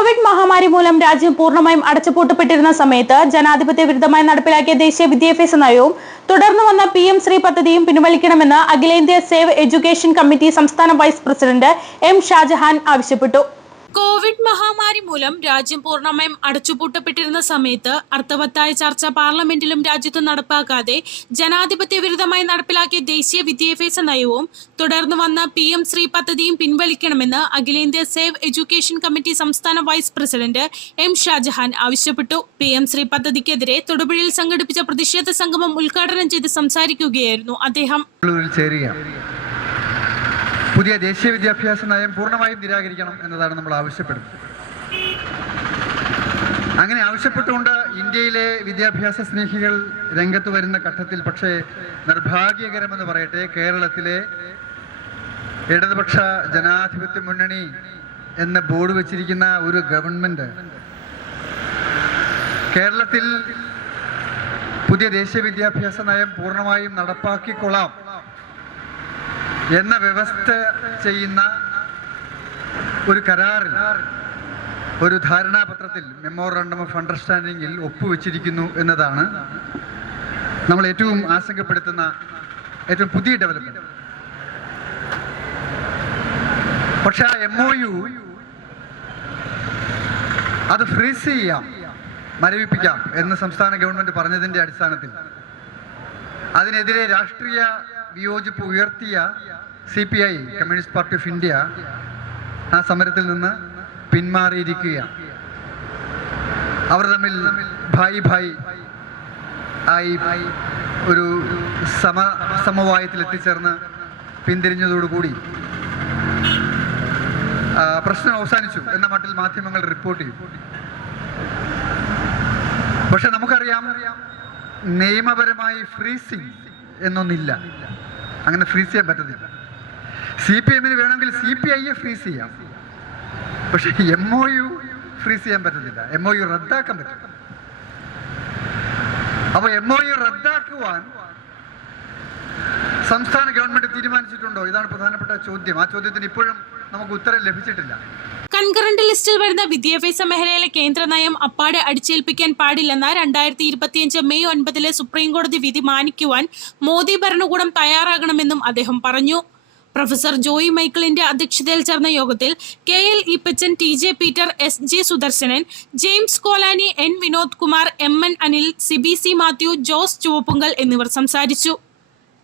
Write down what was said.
Covid മഹാമാരി മൂലം രാജ്യം പൂർണമായും അടച്ചുപൂട്ടപ്പെട്ടിരുന്ന സമയത്ത് ജനാധിപത്യ വിരുദ്ധമായി നടപ്പിലാക്കിയ ദേശീയ വിദ്യാഭ്യാസ നയവും തുടർന്ന് വന്ന പി എം ശ്രീ പദ്ധതിയും പിൻവലിക്കണമെന്ന് അഖിലേന്ത്യാ സേവ് എഡ്യൂക്കേഷൻ കമ്മിറ്റി സംസ്ഥാന വൈസ് പ്രസിഡന്റ് എം ഷാജഹാൻ ആവശ്യപ്പെട്ടു. കോവിഡ് മഹാമാരി മൂലം രാജ്യം പൂർണമായും അടച്ചുപൂട്ടപ്പെട്ടിരുന്ന സമയത്ത് അർത്ഥവത്തായ ചർച്ച പാർലമെന്റിലും രാജ്യത്ത് നടപ്പാക്കാതെ ജനാധിപത്യ വിരുദ്ധമായി നടപ്പിലാക്കിയ ദേശീയ വിദ്യാഭ്യാസ നയവും തുടർന്ന് വന്ന പി എം ശ്രീ പദ്ധതിയും പിൻവലിക്കണമെന്ന് അഖിലേന്ത്യാ സേവ് എഡ്യൂക്കേഷൻ കമ്മിറ്റി സംസ്ഥാന വൈസ് പ്രസിഡന്റ് എം ഷാജഹാൻ ആവശ്യപ്പെട്ടു. പി എം ശ്രീ പദ്ധതിക്കെതിരെ തൊടുപുഴയിൽ സംഘടിപ്പിച്ച പ്രതിഷേധ സംഗമം ഉദ്ഘാടനം ചെയ്ത് സംസാരിക്കുകയായിരുന്നു അദ്ദേഹം. പുതിയ ദേശീയ വിദ്യാഭ്യാസ നയം പൂർണമായും നിരാകരിക്കണം എന്നതാണ് നമ്മൾ ആവശ്യപ്പെടുന്നത്. അങ്ങനെ ആവശ്യപ്പെട്ടുകൊണ്ട് ഇന്ത്യയിലെ വിദ്യാഭ്യാസ സ്നേഹികൾ രംഗത്ത് വരുന്ന ഘട്ടത്തിൽ പക്ഷേ നിർഭാഗ്യകരമെന്ന് പറയട്ടെ കേരളത്തിലെ ഇടതുപക്ഷ ജനാധിപത്യ മുന്നണി എന്ന ബോർഡ് വച്ചിരിക്കുന്ന ഒരു ഗവൺമെന്റ് കേരളത്തിൽ പുതിയ ദേശീയ വിദ്യാഭ്യാസ നയം പൂർണമായും നടപ്പാക്കിക്കൊള്ളാം. എന്ന വ്യവസ്ഥ ചെയ്യുന്ന ഒരു കരാറിൽ ഒരു ധാരണാപത്രത്തിൽ മെമ്മോറണ്ടം ഓഫ് അണ്ടർസ്റ്റാൻഡിങ്ങിൽ ഒപ്പുവെച്ചിരിക്കുന്നു എന്നതാണ് നമ്മൾ ഏറ്റവും ആശങ്കപ്പെടുത്തുന്ന ഏറ്റവും പുതിയ ഡെവലപ്മെന്റ് പക്ഷെ ആ എം ഒ യു അത് ഫ്രീസ് ചെയ്യാം മരവിപ്പിക്കാം എന്ന് സംസ്ഥാന ഗവൺമെന്റ് പറഞ്ഞതിന്റെ അടിസ്ഥാനത്തിൽ. അതിനെതിരെ രാഷ്ട്രീയ വിയോജിപ്പ് ഉയർത്തിയ C P I communist party of India ആ സമരത്തിൽ നിന്ന് പിന്മാറിയിരിക്കുകയാണ്. അവർ തമ്മിൽ ഭായി ഭായി ആയി ഒരു സമ സമവായത്തിൽ എത്തിച്ചേർന്ന് പിന്തിരിഞ്ഞതോടുകൂടി പ്രശ്നം അവസാനിച്ചു എന്ന മട്ടിൽ മാധ്യമങ്ങൾ റിപ്പോർട്ട് ചെയ്തു പക്ഷെ നമുക്കറിയാം നിയമപരമായി ഫ്രീസിങ് എന്നൊന്നില്ല. അങ്ങനെ ഫ്രീസ് ചെയ്യാൻ പറ്റത്തില്ല. സി പി എമ്മിന് വേണമെങ്കിൽ സി പി ഐയെ ഫ്രീസ് ചെയ്യാം. പക്ഷെ എം ഒ യു ഫ്രീസ് ചെയ്യാൻ പറ്റത്തില്ല. എം ഒ യു റദ്ദാക്കാൻ പറ്റും. അപ്പൊ എം ഒ യു റദ്ദാക്കുവാൻ സംസ്ഥാന ഗവൺമെന്റ് തീരുമാനിച്ചിട്ടുണ്ടോ? ഇതാണ് പ്രധാനപ്പെട്ട ചോദ്യം. ആ ചോദ്യത്തിന് ഇപ്പോഴും നമുക്ക് ഉത്തരം ലഭിച്ചിട്ടില്ല. കൺകറന്റ് ലിസ്റ്റിൽ വരുന്ന വിദ്യാഭ്യാസ മേഖലയിലെ കേന്ദ്ര നയം അപ്പാടെ അടിച്ചേൽപ്പിക്കാൻ പാടില്ലെന്ന രണ്ടായിരത്തി ഇരുപത്തിയഞ്ച് മെയ് ഒൻപതിലെ സുപ്രീംകോടതി വിധി മാനിക്കുവാൻ മോദി ഭരണകൂടം തയ്യാറാകണമെന്നും അദ്ദേഹം പറഞ്ഞു. പ്രൊഫസർ ജോയി മൈക്കിളിന്റെ അധ്യക്ഷതയിൽ ചേർന്ന യോഗത്തിൽ K L Ippachan T J Peter S J Sudarsanan James Kolani N Vinod Kumar M N Anil Sibi C Mathew Jose Chuvappungal എന്നിവർ സംസാരിച്ചു.